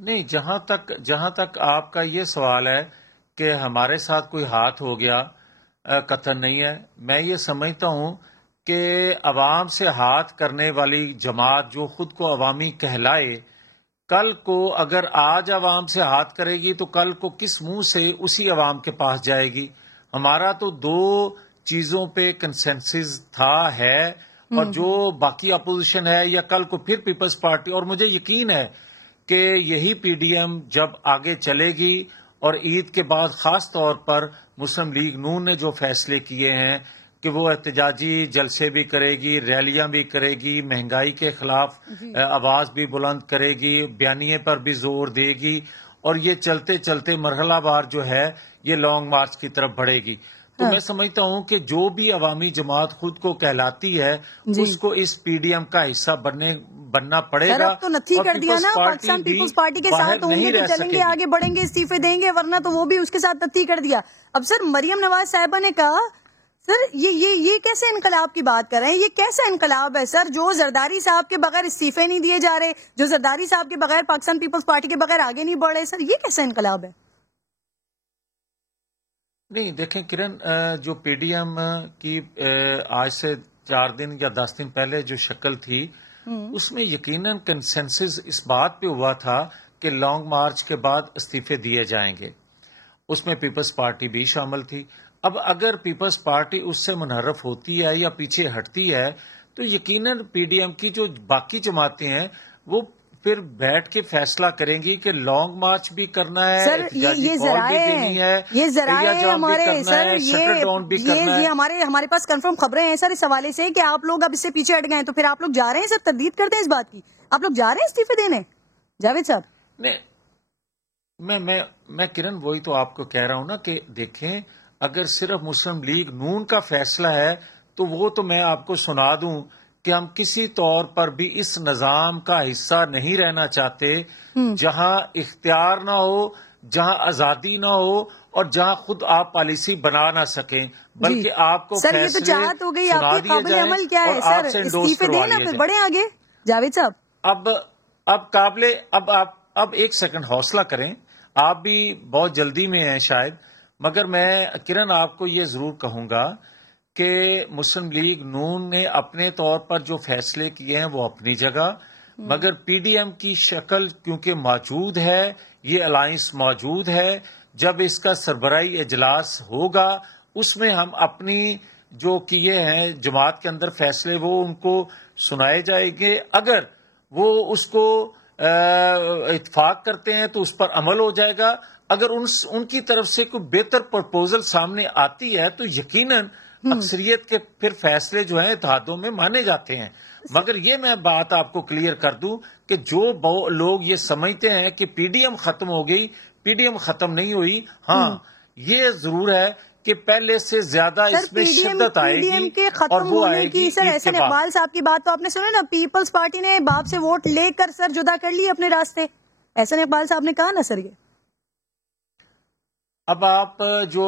نہیں، جہاں تک آپ کا یہ سوال ہے کہ ہمارے ساتھ کوئی ہاتھ ہو گیا، قطعاً نہیں ہے. میں یہ سمجھتا ہوں کہ عوام سے ہاتھ کرنے والی جماعت جو خود کو عوامی کہلائے، کل کو اگر آج عوام سے ہاتھ کرے گی تو کل کو کس منہ سے اسی عوام کے پاس جائے گی؟ ہمارا تو دو چیزوں پہ کنسنسس ہے، اور جو باقی اپوزیشن ہے یا کل کو پھر پیپلز پارٹی، اور مجھے یقین ہے کہ یہی پی ڈی ایم جب آگے چلے گی اور عید کے بعد خاص طور پر مسلم لیگ نون نے جو فیصلے کیے ہیں کہ وہ احتجاجی جلسے بھی کرے گی، ریلیاں بھی کرے گی، مہنگائی کے خلاف آواز بھی بلند کرے گی، بیانیے پر بھی زور دے گی، اور یہ چلتے چلتے مرحلہ وار جو ہے یہ لانگ مارچ کی طرف بڑھے گی. تو میں سمجھتا ہوں کہ جو بھی عوامی جماعت خود کو کہلاتی ہے اس کو اس پی ڈی ایم کا حصہ بننا پڑے گا. اب تو نتھی کر دیا نا، پاکستان پیپلز پارٹی کے ساتھ ہوں گے تو چلیں گے، آگے بڑھیں گے، استعفے دیں گے، ورنہ تو وہ بھی اس کے ساتھ نتھی کر دیا. اب سر مریم نواز صاحبہ نے کہا، سر یہ کیسے انقلاب کی بات کر رہے ہیں؟ یہ کیسا انقلاب ہے سر جو زرداری صاحب کے بغیر استعفے نہیں دیے جا رہے، جو زرداری صاحب کے بغیر پاکستان پیپلز پارٹی کے بغیر آگے نہیں بڑھ رہے؟ سر یہ کیسا انقلاب ہے؟ نہیں دیکھیں کرن، جو پی ڈی ایم کی آج سے 4 دن یا 10 دن پہلے جو شکل تھی، اس میں یقیناً کنسنسس اس بات پہ ہوا تھا کہ لانگ مارچ کے بعد استعفے دیے جائیں گے. اس میں پیپلز پارٹی بھی شامل تھی. اب اگر پیپلز پارٹی اس سے منحرف ہوتی ہے یا پیچھے ہٹتی ہے تو یقیناً پی ڈی ایم کی جو باقی جماعتیں ہیں وہ پھر بیٹھ کے فیصلہ کریں گی کہ لانگ مارچ بھی کرنا ہے، سر یہ ذرائع ہمارے سر یہ ہمارے پاس کنفرم خبریں ہیں سر اس حوالے سے کہ آپ لوگ اب اس سے پیچھے ہٹ گئے، تو پھر آپ لوگ جا رہے ہیں سر، تردید کرتے ہیں اس بات کی، آپ لوگ جا رہے ہیں استعفے دینے جاوید صاحب؟ میں کرن وہی تو آپ کو کہہ رہا ہوں نا کہ دیکھیں، اگر صرف مسلم لیگ نون کا فیصلہ ہے تو وہ تو میں آپ کو سنا دوں کہ ہم کسی طور پر بھی اس نظام کا حصہ نہیں رہنا چاہتے جہاں اختیار نہ ہو، جہاں آزادی نہ ہو، اور جہاں خود آپ پالیسی بنا نہ سکیں، بلکہ آپ کو سر یہ تو چاہت ہو گئی، آپ کے قابل عمل کیا ہے سر؟ استعفے دینا پھر بڑھیں آگے جاوید صاحب. اب ایک سیکنڈ حوصلہ کریں، آپ بھی بہت جلدی میں ہیں شاید، مگر میں کرن آپ کو یہ ضرور کہوں گا کہ مسلم لیگ نون نے اپنے طور پر جو فیصلے کیے ہیں وہ اپنی جگہ، مگر پی ڈی ایم کی شکل کیونکہ موجود ہے، یہ الائنس موجود ہے، جب اس کا سربراہی اجلاس ہوگا اس میں ہم اپنی جو کیے ہیں جماعت کے اندر فیصلے وہ ان کو سنائے جائیں گے. اگر وہ اس کو اتفاق کرتے ہیں تو اس پر عمل ہو جائے گا، اگر ان کی طرف سے کوئی بہتر پرپوزل سامنے آتی ہے تو یقیناً اکثریت کے پھر فیصلے جو ہیں اتحادوں میں مانے جاتے ہیں. مگر یہ میں بات آپ کو کلیئر کر دوں کہ جو لوگ یہ سمجھتے ہیں کہ پی ڈی ایم ختم ہو گئی، پی ڈی ایم ختم نہیں ہوئی. ہاں یہ ضرور ہے کہ پہلے سے زیادہ اس میں شدت آئے گی، اور وہ آئے گی سر احسن اقبال صاحب کی بات تو آپ نے سنا نا، پیپلز پارٹی نے باپ سے ووٹ لے کر سر جدا کر لی اپنے راستے، احسن اقبال صاحب نے کہا نا سر. یہ اب آپ جو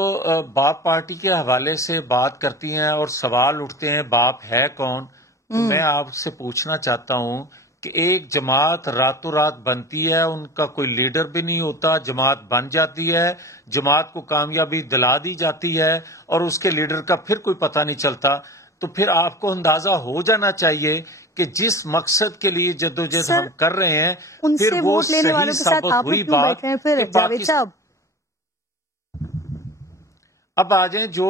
باپ پارٹی کے حوالے سے بات کرتی ہیں اور سوال اٹھتے ہیں باپ ہے کون، تو میں آپ سے پوچھنا چاہتا ہوں کہ ایک جماعت راتوں رات بنتی ہے، ان کا کوئی لیڈر بھی نہیں ہوتا، جماعت بن جاتی ہے، جماعت کو کامیابی دلا دی جاتی ہے اور اس کے لیڈر کا پھر کوئی پتہ نہیں چلتا. تو پھر آپ کو اندازہ ہو جانا چاہیے کہ جس مقصد کے لیے جدوجہد ہم کر رہے ہیں پھر وہ صحیح ثابت ہوئی بات. جاوید صاحب اب آ جائیں، جو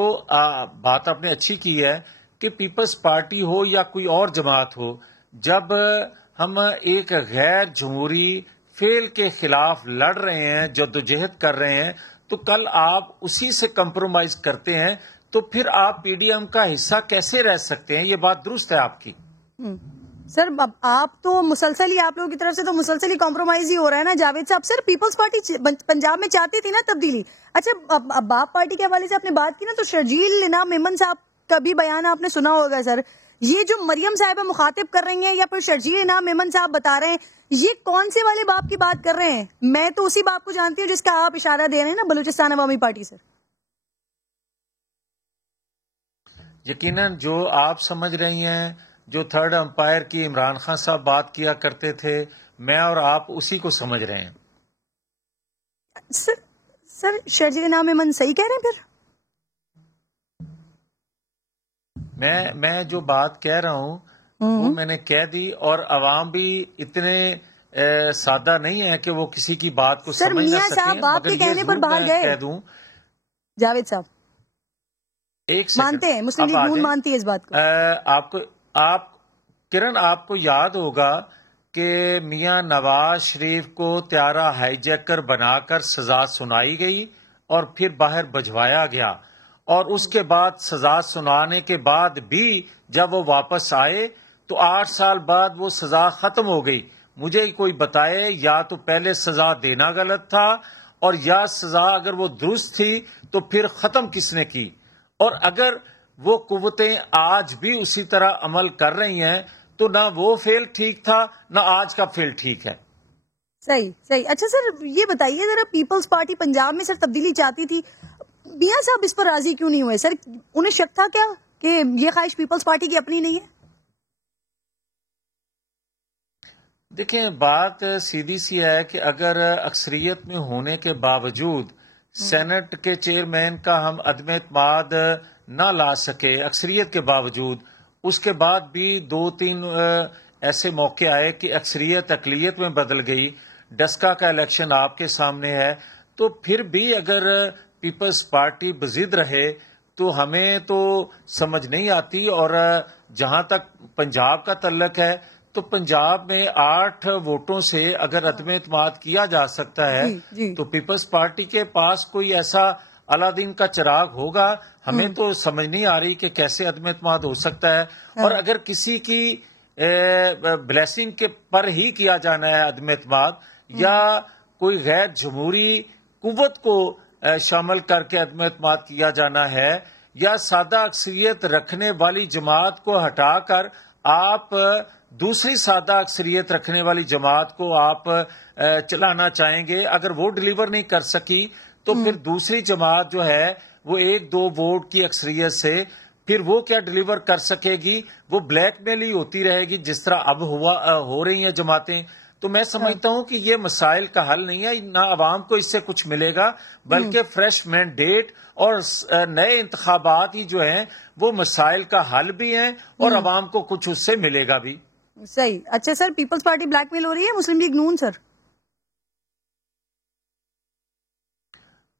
بات آپ نے اچھی کی ہے کہ پیپلز پارٹی ہو یا کوئی اور جماعت ہو، جب ہم ایک غیر جمہوری فعل کے خلاف لڑ رہے ہیں، جدوجہد کر رہے ہیں، تو کل آپ اسی سے کمپرومائز کرتے ہیں تو پھر آپ پی ڈی ایم کا حصہ کیسے رہ سکتے ہیں؟ یہ بات درست ہے آپ کی. سر آپ تو مسلسل ہی، آپ لوگوں کی طرف سے تو مسلسل ہی کمپرومائز ہی ہو رہا ہے نا جاوید صاحب. سر پیپلز پارٹی پنجاب میں چاہتی تھی نا تبدیلی. اچھا باپ پارٹی کے حوالے سے آپ نے بات کی نا، تو شرجیل انعام میمن صاحب کا بھی بیان آپ نے سنا ہوگا سر. یہ جو مریم صاحبہ مخاطب کر رہی ہیں یا پھر شرجیل انعام میمن صاحب بتا رہے ہیں، یہ کون سے والے باپ کی بات کر رہے ہیں؟ میں تو اسی باپ کو جانتی ہوں جس کا آپ اشارہ دے رہے ہیں نا، بلوچستان عوامی پارٹی. سر یقیناً جو آپ سمجھ رہی ہیں، جو تھرڈ امپائر کی عمران خان صاحب بات کیا کرتے تھے، میں اور آپ اسی کو سمجھ رہے ہیں. سر شرجینا میں من صحیح کہہ رہے ہیں پھر؟ میں جو بات کہہ رہا ہوں وہ میں نے کہہ دی، اور عوام بھی اتنے سادہ نہیں ہے کہ وہ کسی کی بات کو سمجھ نہ سکیں، مگر یہ ضرور میں کہہ دوں جاوید صاحب ایک مانتے ہیں، مسلم لیگ نون مانتی ہے اس بات کو. کرن آپ کو یاد ہوگا کہ میاں نواز شریف کو طیارہ ہائی جیکر بنا کر سزا سنائی گئی اور پھر باہر بھجوایا گیا، اور اس کے بعد سزا سنانے کے بعد بھی جب وہ واپس آئے تو 8 سال بعد وہ سزا ختم ہو گئی. مجھے کوئی بتائے یا تو پہلے سزا دینا غلط تھا، اور یا سزا اگر وہ درست تھی تو پھر ختم کس نے کی؟ اور اگر وہ قوتیں آج بھی اسی طرح عمل کر رہی ہیں تو نہ وہ فیل ٹھیک تھا نہ آج کا فیل ٹھیک ہے. صحیح. اچھا سر یہ بتائیے ذرا، پیپلز پارٹی پنجاب میں سر تبدیلی چاہتی تھی، میاں صاحب اس پر راضی کیوں نہیں ہوئے سر؟ انہیں شک تھا کیا کہ یہ خواہش پیپلز پارٹی کی اپنی نہیں ہے؟ دیکھیں بات سیدھی سی ہے کہ اگر اکثریت میں ہونے کے باوجود سینٹ کے چیئرمین کا ہم عدم اعتماد نہ لا سکے اکثریت کے باوجود، اس کے بعد بھی 2-3 ایسے موقع آئے کہ اکثریت اقلیت میں بدل گئی. ڈسکا کا الیکشن آپ کے سامنے ہے، تو پھر بھی اگر پیپلز پارٹی بضد رہے تو ہمیں تو سمجھ نہیں آتی. اور جہاں تک پنجاب کا تعلق ہے تو پنجاب میں 8 ووٹوں سے اگر عدم اعتماد کیا جا سکتا ہے تو پیپلز پارٹی کے پاس کوئی ایسا الادین کا چراغ ہوگا. ہمیں تو سمجھ نہیں آ رہی کہ کیسے عدم اعتماد ہو سکتا ہے. اور اگر کسی کی بلیسنگ کے پر ہی کیا جانا ہے عدم اعتماد، یا کوئی غیر جمہوری قوت کو شامل کر کے عدم اعتماد کیا جانا ہے، یا سادہ اکثریت رکھنے والی جماعت کو ہٹا کر آپ دوسری سادہ اکثریت رکھنے والی جماعت کو آپ چلانا چاہیں گے، اگر وہ ڈیلیور نہیں کر سکی تو پھر دوسری جماعت جو ہے وہ 1-2 ووٹ کی اکثریت سے پھر وہ کیا ڈیلیور کر سکے گی؟ وہ بلیک میل ہی ہوتی رہے گی جس طرح اب ہو رہی ہیں جماعتیں. تو میں سمجھتا ہوں کہ یہ مسائل کا حل نہیں ہے، نہ عوام کو اس سے کچھ ملے گا، بلکہ فریش مینڈیٹ اور نئے انتخابات ہی جو ہیں وہ مسائل کا حل بھی ہیں، اور عوام کو کچھ اس سے ملے گا بھی. صحیح. اچھا سر، پیپلز پارٹی بلیک میل ہو رہی ہے مسلم لیگ نون سر؟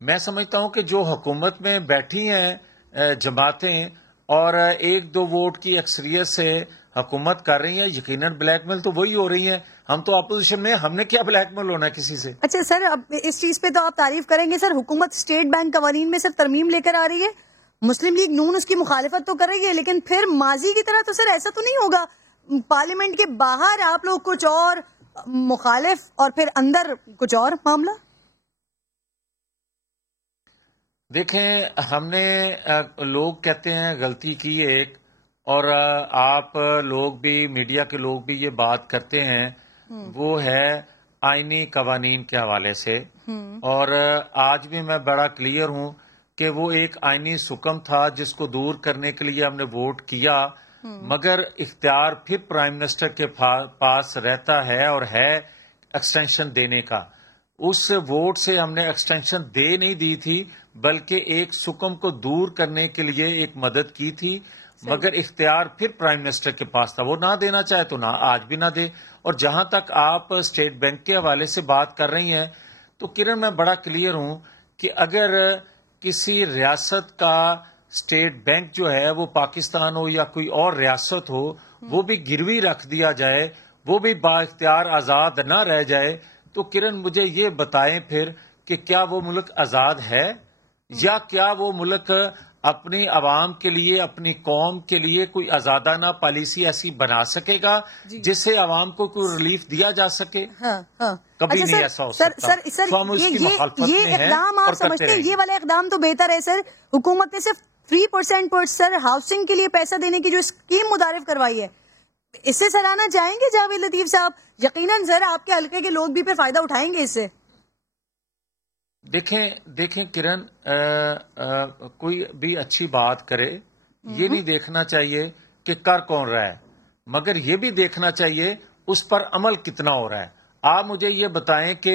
میں سمجھتا ہوں کہ جو حکومت میں بیٹھی ہیں جماعتیں اور 1-2 ووٹ کی اکثریت سے حکومت کر رہی ہیں، یقیناً بلیک میل تو وہی ہو رہی ہیں. ہم تو اپوزیشن میں، ہم نے کیا بلیک میل ہونا ہے کسی سے؟ اچھا سر، اب اس چیز پہ تو آپ تعریف کریں گے سر، حکومت اسٹیٹ بینک قوانین میں سر ترمیم لے کر آ رہی ہے، مسلم لیگ نون اس کی مخالفت تو کر رہی ہے، لیکن پھر ماضی کی طرح تو سر ایسا تو نہیں ہوگا پارلیمنٹ کے باہر آپ لوگ کچھ اور مخالف اور پھر اندر کچھ اور معاملہ؟ دیکھیں ہم نے لوگ کہتے ہیں غلطی کی ایک، اور آپ لوگ بھی میڈیا کے لوگ بھی یہ بات کرتے ہیں، وہ ہے آئینی قوانین کے حوالے سے. اور آج بھی میں بڑا کلیئر ہوں کہ وہ ایک آئینی سکم تھا جس کو دور کرنے کے لیے ہم نے ووٹ کیا، مگر اختیار پھر پرائم منسٹر کے پاس رہتا ہے اور ہے ایکسٹینشن دینے کا. اس ووٹ سے ہم نے ایکسٹینشن دے نہیں دی تھی، بلکہ ایک سکم کو دور کرنے کے لیے ایک مدد کی تھی، مگر اختیار پھر پرائم منسٹر کے پاس تھا. وہ نہ دینا چاہے تو نہ آج بھی نہ دے. اور جہاں تک آپ اسٹیٹ بینک کے حوالے سے بات کر رہی ہیں تو کرن میں بڑا کلیئر ہوں کہ اگر کسی ریاست کا اسٹیٹ بینک جو ہے وہ پاکستان ہو یا کوئی اور ریاست ہو، وہ بھی گروی رکھ دیا جائے، وہ بھی با اختیار آزاد نہ رہ جائے، تو کرن مجھے یہ بتائیں پھر کہ کیا وہ ملک آزاد ہے، یا کیا وہ ملک اپنی عوام کے لیے، اپنی قوم کے لیے کوئی آزادانہ پالیسی ایسی بنا سکے گا جس سے عوام کو کوئی ریلیف دیا جا سکے؟ کبھی نہیں ایسا ہو سکتا. تو ہم اس کی مخالفت میں ہیں اور کرتے رہیں گے. یہ والا اقدام تو بہتر ہے سر. حکومت نے صرف 3% پر سر ہاؤسنگ کے لیے پیسہ دینے کی جو اسکیم متعارف کروائی ہے، اس سے سراہنا چاہیں گے جاوید لطیف صاحب؟ یقیناً سر آپ کے حلقے کے لوگ بھی پھر فائدہ اٹھائیں گے اس سے. دیکھیں کرن، کوئی بھی اچھی بات کرے یہ نہیں دیکھنا چاہیے کہ کر کون رہا ہے، مگر یہ بھی دیکھنا چاہیے اس پر عمل کتنا ہو رہا ہے. آپ مجھے یہ بتائیں کہ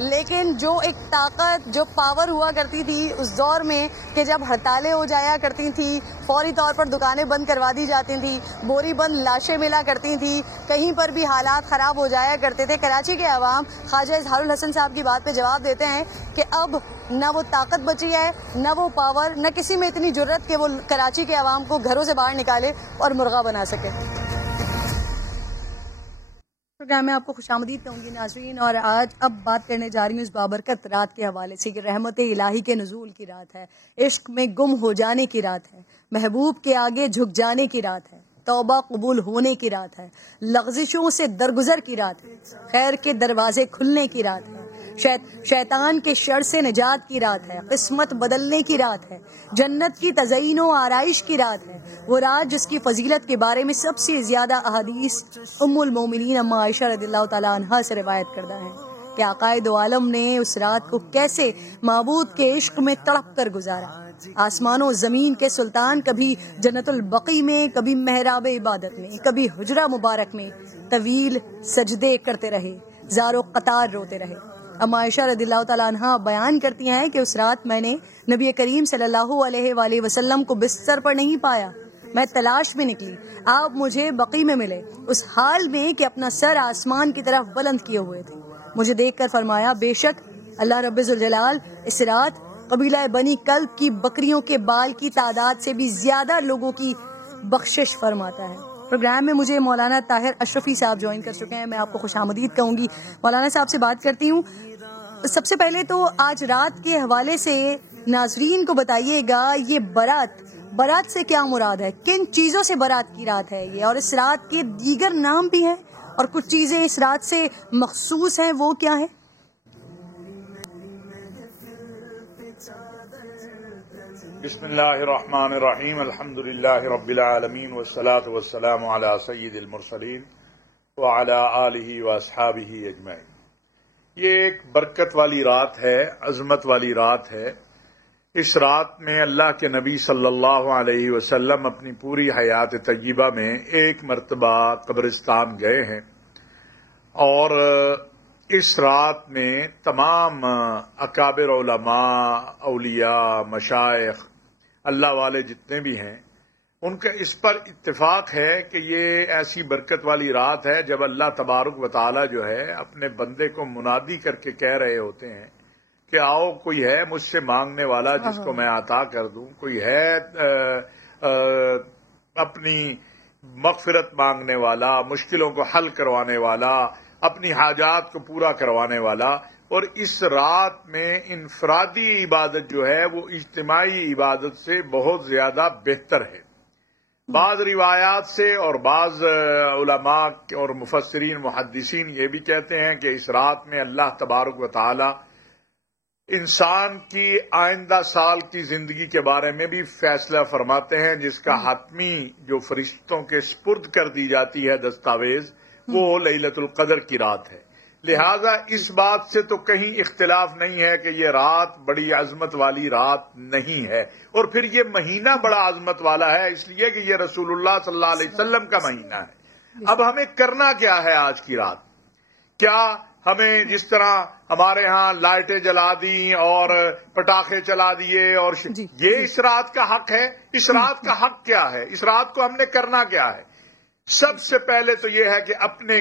لیکن جو ایک طاقت، جو پاور ہوا کرتی تھی اس دور میں کہ جب ہڑتالیں ہو جایا کرتی تھیں، فوری طور پر دکانیں بند کروا دی جاتی تھیں، بوری بند لاشیں ملا کرتی تھیں، کہیں پر بھی حالات خراب ہو جایا کرتے تھے، کراچی کے عوام خواجہ اظہار الحسن صاحب کی بات پہ جواب دیتے ہیں کہ اب نہ وہ طاقت بچی ہے، نہ وہ پاور، نہ کسی میں اتنی جرت کہ وہ کراچی کے عوام کو گھروں سے باہر نکالے اور مرغا بنا سکے۔ پروگرام میں آپ کو خوش آمدید کہوں گی ناظرین، اور آج اب بات کرنے جا رہی ہوں اس بابرکت رات کے حوالے سے کہ رحمت الہی کے نزول کی رات ہے، عشق میں گم ہو جانے کی رات ہے، محبوب کے آگے جھک جانے کی رات ہے، توبہ قبول ہونے کی رات ہے، لغزشوں سے درگزر کی رات ہے، خیر کے دروازے کھلنے کی رات ہے، شیطان کے شر سے نجات کی رات ہے، قسمت بدلنے کی رات ہے، جنت کی تزئین و آرائش کی رات ہے، وہ رات جس کی فضیلت کے بارے میں سب سے زیادہ احادیث ام المومنین اما عائشہ رضی اللہ تعالیٰ عنہا سے روایت کردہ ہیں کہ آقا دو عالم نے اس رات کو کیسے معبود کے عشق میں تڑپ کر گزارا۔ آسمان و زمین کے سلطان کبھی جنت البقیع میں، کبھی محراب عبادت میں، کبھی حجرہ مبارک میں طویل سجدے کرتے رہے، زار و قطار روتے رہے۔ اما عائشہ رضی اللہ تعالیٰ عنہا بیان کرتی ہیں کہ اس رات میں نے نبی کریم صلی اللہ علیہ وآلہ وسلم کو بستر پر نہیں پایا، میں تلاش میں نکلی، آپ مجھے بقیع میں ملے، اس حال میں کہ اپنا سر آسمان کی طرف بلند کیے ہوئے تھے۔ مجھے دیکھ کر فرمایا بے شک اللہ رب ذوالجلال اس رات قبیلہ بنی کلب کی بکریوں کے بال کی تعداد سے بھی زیادہ لوگوں کی بخشش فرماتا ہے۔ پروگرام میں مجھے مولانا طاہر اشرفی صاحب جوائن کر چکے ہیں، میں آپ کو خوش آمدید کہوں گی۔ مولانا صاحب سے بات کرتی ہوں۔ سب سے پہلے تو آج رات کے حوالے سے ناظرین کو بتائیے گا یہ برات سے کیا مراد ہے، کن چیزوں سے برات کی رات ہے یہ، اور اس رات کے دیگر نام بھی ہیں اور کچھ چیزیں اس رات سے مخصوص ہیں، وہ کیا ہے؟ بسم اللہ الرحمن الرحیم، الحمدللہ رب العالمین والصلاة والسلام علی سید المرسلین وعلی آلہ واصحابہ اجمعین۔ یہ ایک برکت والی رات ہے، عظمت والی رات ہے۔ اس رات میں اللہ کے نبی صلی اللہ علیہ وسلم اپنی پوری حیات طیبہ میں ایک مرتبہ قبرستان گئے ہیں، اور اس رات میں تمام اکابر علماء، اولیاء، مشائخ، اللہ والے جتنے بھی ہیں، ان کا اس پر اتفاق ہے کہ یہ ایسی برکت والی رات ہے جب اللہ تبارک و تعالی جو ہے اپنے بندے کو منادی کر کے کہہ رہے ہوتے ہیں کہ آؤ، کوئی ہے مجھ سے مانگنے والا جس کو میں عطا کر دوں، کوئی ہے اپنی مغفرت مانگنے والا، مشکلوں کو حل کروانے والا، اپنی حاجات کو پورا کروانے والا۔ اور اس رات میں انفرادی عبادت جو ہے وہ اجتماعی عبادت سے بہت زیادہ بہتر ہے۔ بعض روایات سے اور بعض علماء اور مفسرین محدثین یہ بھی کہتے ہیں کہ اس رات میں اللہ تبارک و تعالی انسان کی آئندہ سال کی زندگی کے بارے میں بھی فیصلہ فرماتے ہیں، جس کا حتمی جو فرشتوں کے سپرد کر دی جاتی ہے دستاویز، وہ لیلۃ القدر کی رات ہے۔ لہذا اس بات سے تو کہیں اختلاف نہیں ہے کہ یہ رات بڑی عظمت والی رات نہیں ہے، اور پھر یہ مہینہ بڑا عظمت والا ہے اس لیے کہ یہ رسول اللہ صلی اللہ علیہ وسلم کا مہینہ ہے۔ اب ہمیں کرنا کیا ہے آج کی رات؟ کیا ہمیں جس طرح ہمارے ہاں لائٹیں جلا دی اور پٹاخے چلا دیے اور یہ اس رات کا حق ہے؟ اس رات کا حق کیا ہے؟ اس رات کو ہم نے کرنا کیا ہے؟ سب سے پہلے تو یہ ہے کہ اپنے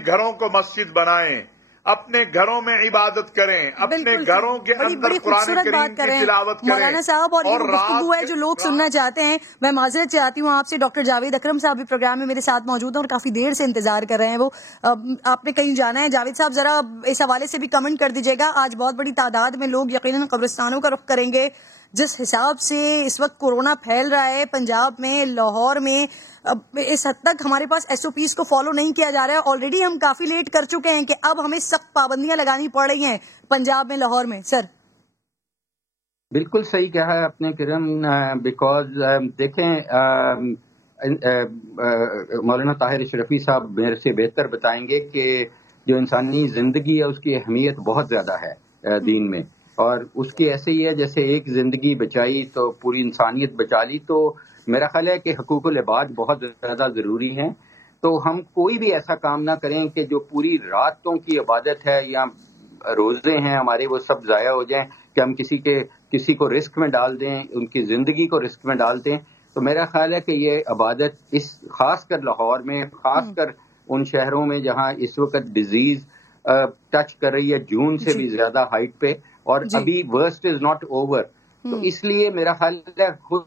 گھروں کو مسجد بنائیں، اپنے گھروں میں عبادت کریں، اپنے گھروں کے اندر قرآن کریم کی تلاوت کریں۔ مولانا صاحب، اور یہ گفتگو ہے جو لوگ سننا چاہتے ہیں، میں معذرت چاہتی ہوں آپ سے، ڈاکٹر جاوید اکرم صاحب بھی پروگرام میں میرے ساتھ موجود ہیں اور کافی دیر سے انتظار کر رہے ہیں، وہ آپ نے کہیں جانا ہے؟ جاوید صاحب ذرا اس حوالے سے بھی کمنٹ کر دیجیے گا۔ آج بہت بڑی تعداد میں لوگ یقیناً قبرستانوں کا رخ کریں گے، جس حساب سے اس وقت کورونا پھیل رہا ہے پنجاب میں، لاہور میں، اس حد تک ہمارے پاس ایس او پیز کو فالو نہیں کیا جا رہا ہے۔ آلریڈی ہم کافی لیٹ کر چکے ہیں کہ اب ہمیں سخت پابندیاں لگانی پڑ رہی ہیں پنجاب میں، لاہور میں۔ سر بالکل صحیح کہا ہے آپ نے کرم، بیکاز دیکھیں مولانا طاہر اشرفی صاحب میرے سے بہتر بتائیں گے کہ جو انسانی زندگی ہے اس کی اہمیت بہت زیادہ ہے دین میں، اور اس کی ایسے ہی ہے جیسے ایک زندگی بچائی تو پوری انسانیت بچا لی۔ تو میرا خیال ہے کہ حقوق العباد بہت زیادہ ضروری ہیں، تو ہم کوئی بھی ایسا کام نہ کریں کہ جو پوری راتوں کی عبادت ہے یا روزے ہیں ہمارے وہ سب ضائع ہو جائیں کہ ہم کسی کو رسک میں ڈال دیں, ان کی زندگی کو رسک میں ڈال دیں. تو میرا خیال ہے کہ یہ عبادت خاص کر لاہور میں, خاص کر ان شہروں میں جہاں اس وقت ڈیزیز ٹچ کر رہی ہے جون سے بھی زیادہ ہائٹ پہ, اور ابھی ورسٹ از ناٹ اوور. تو اس لیے میرا خیال ہے خود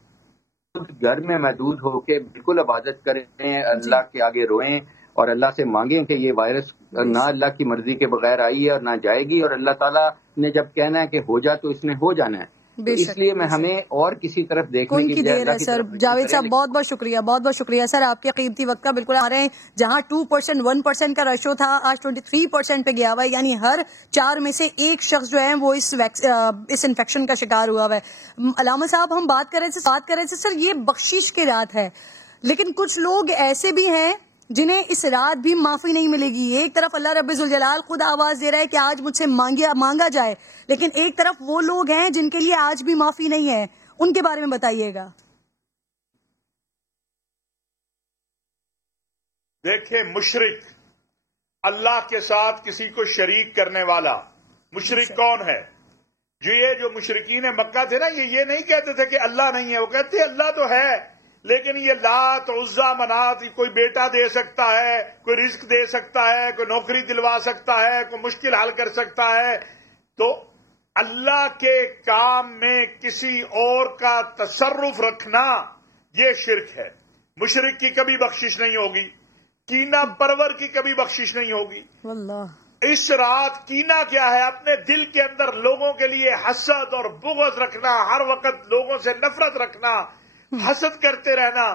گھر میں محدود ہو کے بالکل عبادت کریں, اللہ کے آگے روئیں اور اللہ سے مانگیں کہ یہ وائرس نہ اللہ کی مرضی کے بغیر آئی ہے اور نہ جائے گی, اور اللہ تعالیٰ نے جب کہنا ہے کہ ہو جا تو اس نے ہو جانا ہے. اس لیے میں ہمیں اور کسی طرف دیکھنے کی دیر ہے. سر جاوید صاحب بہت بہت شکریہ, بہت بہت شکریہ سر آپ کے قیمتی وقت کا. بالکل آ رہے ہیں جہاں 2% 1% کا ریشو تھا آج 23% پہ گیا ہوا ہے, یعنی ہر 4 میں سے ایک شخص جو ہے وہ اس انفیکشن کا شکار ہوا ہوا ہے. علامہ صاحب ہم بات کر رہے تھے سر یہ بخشش کی رات ہے, لیکن کچھ لوگ ایسے بھی ہیں جنہیں اس رات بھی معافی نہیں ملے گی. ایک طرف اللہ رب الجلال خود آواز دے رہا ہے کہ آج مجھ سے مانگا جائے, لیکن ایک طرف وہ لوگ ہیں جن کے لیے آج بھی معافی نہیں ہے. ان کے بارے میں بتائیے گا. دیکھیں, مشرک اللہ کے ساتھ کسی کو شریک کرنے والا مشرک کون ہے؟ جو مشرکین مکہ تھے نا, یہ نہیں کہتے تھے کہ اللہ نہیں ہے, وہ کہتے ہیں اللہ تو ہے, لیکن یہ لات عزا منات کوئی بیٹا دے سکتا ہے, کوئی رزق دے سکتا ہے, کوئی نوکری دلوا سکتا ہے, کوئی مشکل حل کر سکتا ہے. تو اللہ کے کام میں کسی اور کا تصرف رکھنا یہ شرک ہے. مشرک کی کبھی بخشش نہیں ہوگی, کینہ پرور کی کبھی بخشش نہیں ہوگی. اس رات کینہ کیا ہے؟ اپنے دل کے اندر لوگوں کے لیے حسد اور بغض رکھنا, ہر وقت لوگوں سے نفرت رکھنا, حسد کرتے رہنا.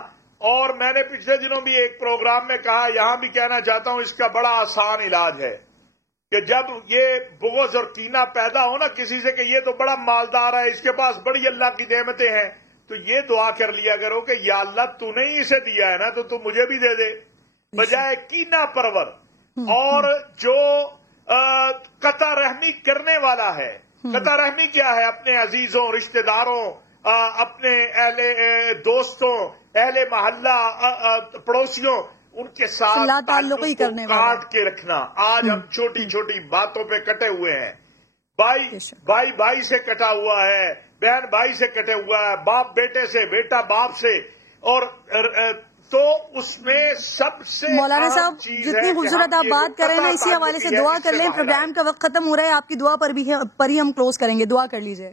اور میں نے پچھلے دنوں بھی ایک پروگرام میں کہا, یہاں بھی کہنا چاہتا ہوں, اس کا بڑا آسان علاج ہے کہ جب یہ بغض اور کینہ پیدا ہو نا کسی سے کہ یہ تو بڑا مالدار ہے, اس کے پاس بڑی اللہ کی نعمتیں ہیں, تو یہ دعا کر لیا کرو کہ یا اللہ تو نے ہی اسے دیا ہے نا تو تو مجھے بھی دے دے, بجائے کینہ پرور. اور جو قطع رحمی کرنے والا ہے, قطع رحمی کیا ہے؟ اپنے عزیزوں, رشتہ داروں, اپنے اہل دوستوں, اہل محلہ, پڑوسیوں, ان کے ساتھ تعلق کو کاٹ کے رکھنا. آج ہم چھوٹی چھوٹی باتوں پہ کٹے ہوئے ہیں. بھائی سے کٹا ہوا ہے, بہن بھائی سے کٹے ہوا ہے, باپ بیٹے سے, بیٹا باپ سے. اور تو اس میں سب سے مولانا صاحب جتنی خوبصورت آپ بات کر رہے ہیں, اسی حوالے سے دعا کر لیں. پروگرام کا وقت ختم ہو رہا ہے, آپ کی دعا پر ہی ہم کلوز کریں گے. دعا کر لیجئے.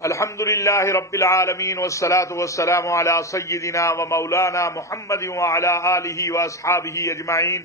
الحمدللہ رب العالمین والصلاة والسلام علی سیدنا و مولانا محمد وعلی آلہ واصحابہ اجمعین.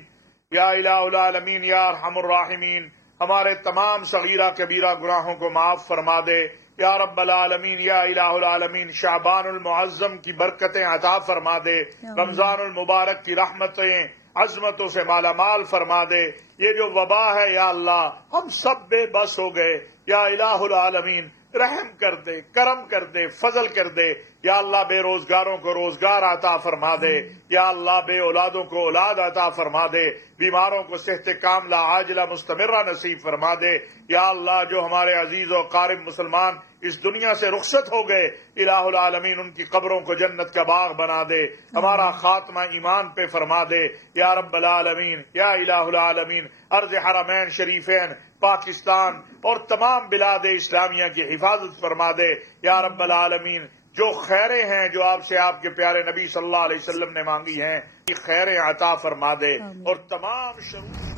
یا الہ العالمین یا ارحم الراحمین, ہمارے تمام صغیرہ کبیرہ گناہوں کو معاف فرما دے یا رب العالمین. یا الہ العالمین, شعبان المعظم کی برکتیں عطا فرما دے, رمضان المبارک کی رحمتیں عظمتوں سے مالا مال فرما دے. یہ جو وبا ہے یا اللہ ہم سب بے بس ہو گئے, یا الہ العالمین رحم کر دے, کرم کر دے, فضل کر دے. یا اللہ بے روزگاروں کو روزگار عطا فرما دے, یا اللہ بے اولادوں کو اولاد عطا فرما دے, بیماروں کو صحت کاملہ عاجلہ مستمرہ نصیب فرما دے. یا اللہ جو ہمارے عزیز و قارب مسلمان اس دنیا سے رخصت ہو گئے, الہ العالمین ان کی قبروں کو جنت کا باغ بنا دے, ہمارا خاتمہ ایمان پہ فرما دے یا رب العالمین. یا الہ العالمین ارض حرمین شریفین پاکستان اور تمام بلاد اسلامیہ کی حفاظت فرما دے یا رب العالمین. جو خیریں ہیں جو آپ سے آپ کے پیارے نبی صلی اللہ علیہ وسلم نے مانگی ہیں, یہ خیریں عطا فرما دے, اور تمام شرور